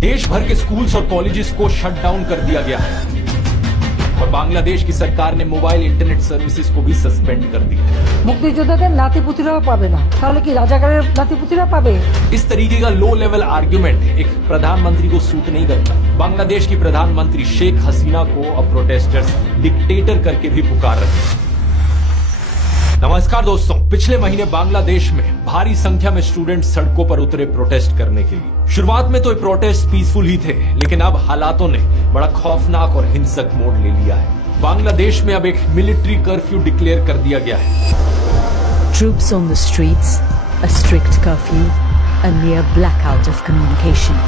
देश भर के स्कूल्स और कॉलेजेस को शट डाउन कर दिया गया है और बांग्लादेश की सरकार ने मोबाइल इंटरनेट सर्विसेज को भी सस्पेंड कर दिया। মুক্তিযোদ্ধাদের নাতিপুতিরাও পাবে না, তাহলে কি রাজাকারের নাতিপুতিরা পাবে? इस तरीके का लो लेवल आर्ग्यूमेंट एक प्रधानमंत्री को सूट नहीं करता। बांग्लादेश की प्रधानमंत्री शेख हसीना को अब प्रोटेस्टर्स डिक्टेटर करके भी पुकार रहे हैं। नमस्कार दोस्तों, पिछले महीने बांग्लादेश में भारी संख्या में स्टूडेंट सड़कों पर उतरे प्रोटेस्ट करने के लिए। शुरुआत में तो ये प्रोटेस्ट पीसफुल ही थे, लेकिन अब हालातों ने बड़ा खौफनाक और हिंसक मोड़ ले लिया है। बांग्लादेश में अब एक मिलिट्री कर्फ्यू डिक्लेयर कर दिया गया है। Troops on the streets, a strict curfew, a near blackout of communication.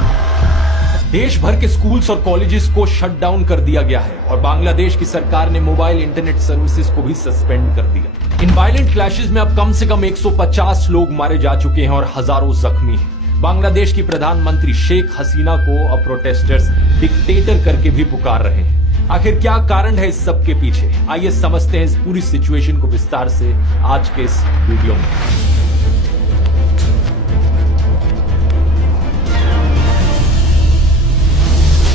देश भर के स्कूल्स और कॉलेजेस को शट डाउन कर दिया गया है और बांग्लादेश की सरकार ने मोबाइल इंटरनेट सर्विसेज को भी सस्पेंड कर दिया। इन वायलेंट क्लैशेस में अब कम से कम 150 लोग मारे जा चुके हैं और हजारों जख्मी हैं। बांग्लादेश की प्रधानमंत्री शेख हसीना को अब प्रोटेस्टर्स डिक्टेटर करके भी पुकार रहे हैं। आखिर क्या कारण है इस सब के पीछे? आइए समझते हैं इस पूरी सिचुएशन को विस्तार से आज के इस वीडियो में।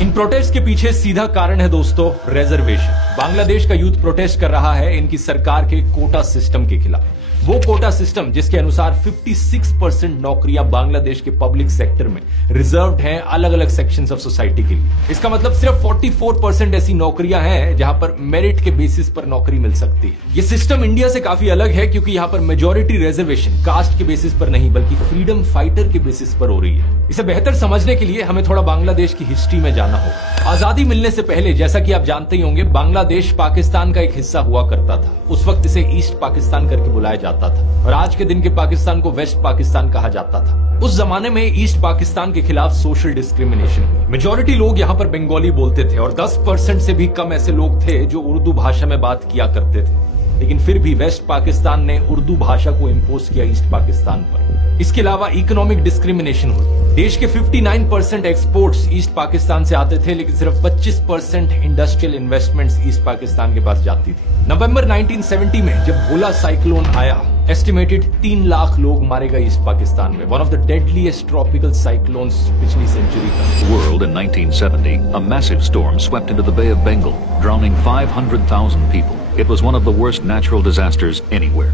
इन प्रोटेस्ट के पीछे सीधा कारण है दोस्तों रिजर्वेशन। बांग्लादेश का यूथ प्रोटेस्ट कर रहा है इनकी सरकार के कोटा सिस्टम के खिलाफ। वो कोटा सिस्टम जिसके अनुसार 56% नौकरियां बांग्लादेश के पब्लिक सेक्टर में रिजर्व्ड हैं अलग अलग सेक्शंस ऑफ सोसाइटी के लिए। इसका मतलब सिर्फ 44% ऐसी नौकरियां हैं जहां पर मेरिट के बेसिस पर नौकरी मिल सकती है। ये सिस्टम इंडिया से काफी अलग है क्योंकि यहाँ पर मेजोरिटी रिजर्वेशन कास्ट के बेसिस पर नहीं बल्कि फ्रीडम फाइटर के बेसिस पर हो रही है। इसे बेहतर समझने के लिए हमें थोड़ा बांग्लादेश की हिस्ट्री में जाना होगा। आजादी मिलने से पहले, जैसा कि आप जानते ही होंगे, बांग्लादेश पाकिस्तान का एक हिस्सा हुआ करता था। उस वक्त इसे ईस्ट पाकिस्तान करके बुलाया जाता था और आज के दिन के पाकिस्तान को वेस्ट पाकिस्तान कहा जाता था। उस जमाने में ईस्ट पाकिस्तान के खिलाफ सोशल डिस्क्रिमिनेशन हुई। मेजॉरिटी लोग यहाँ पर बंगाली बोलते थे और 10% से भी कम ऐसे लोग थे जो उर्दू भाषा में बात किया करते थे। लेकिन फिर भी वेस्ट पाकिस्तान ने उर्दू भाषा को इम्पोज किया ईस्ट पाकिस्तान पर। इसके अलावा इकोनॉमिक डिस्क्रिमिनेशन हुई। देश के 59% एक्सपोर्ट्स ईस्ट पाकिस्तान से आते थे, लेकिन सिर्फ 25% इंडस्ट्रियल इन्वेस्टमेंट्स ईस्ट पाकिस्तान के पास जाती थी। नवंबर 1970 में जब भोला साइक्लोन आया, एस्टिमेटेड 3 लाख लोग मारे गए ईस्ट पाकिस्तान में। One of the deadliest tropical cyclones पिछली सेंचुरी का। World in 1970, a massive storm swept into the Bay of Bengal, drowning 500,000 people. It was one of the worst natural disasters anywhere.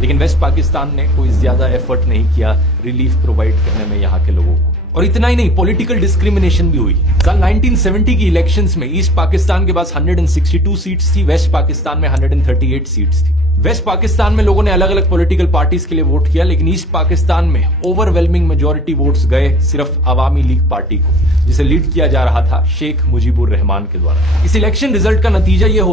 लेकिन waste Pakistan ने कोई ज्यादा effort नहीं किया relief provide करने में यहाँ के लोगों को। और इतना ही नहीं, पॉलिटिकल डिस्क्रिमिनेशन भी हुई। साल 1970 की इलेक्शंस में ईस्ट पाकिस्तान के पास 162 सीट्स थी, वेस्ट पाकिस्तान में 138 सीट्स थी। वेस्ट पाकिस्तान में लोगों ने अलग अलग पॉलिटिकल पार्टीज के लिए वोट किया, लेकिन ईस्ट पाकिस्तान में ओवरवेलमिंग मेजॉरिटी वोट्स गए सिर्फ अवामी लीग पार्टी को, जिसे लीड किया जा रहा था शेख मुजीबुर रहमान के द्वारा। इस इलेक्शन रिजल्ट का नतीजा ये होता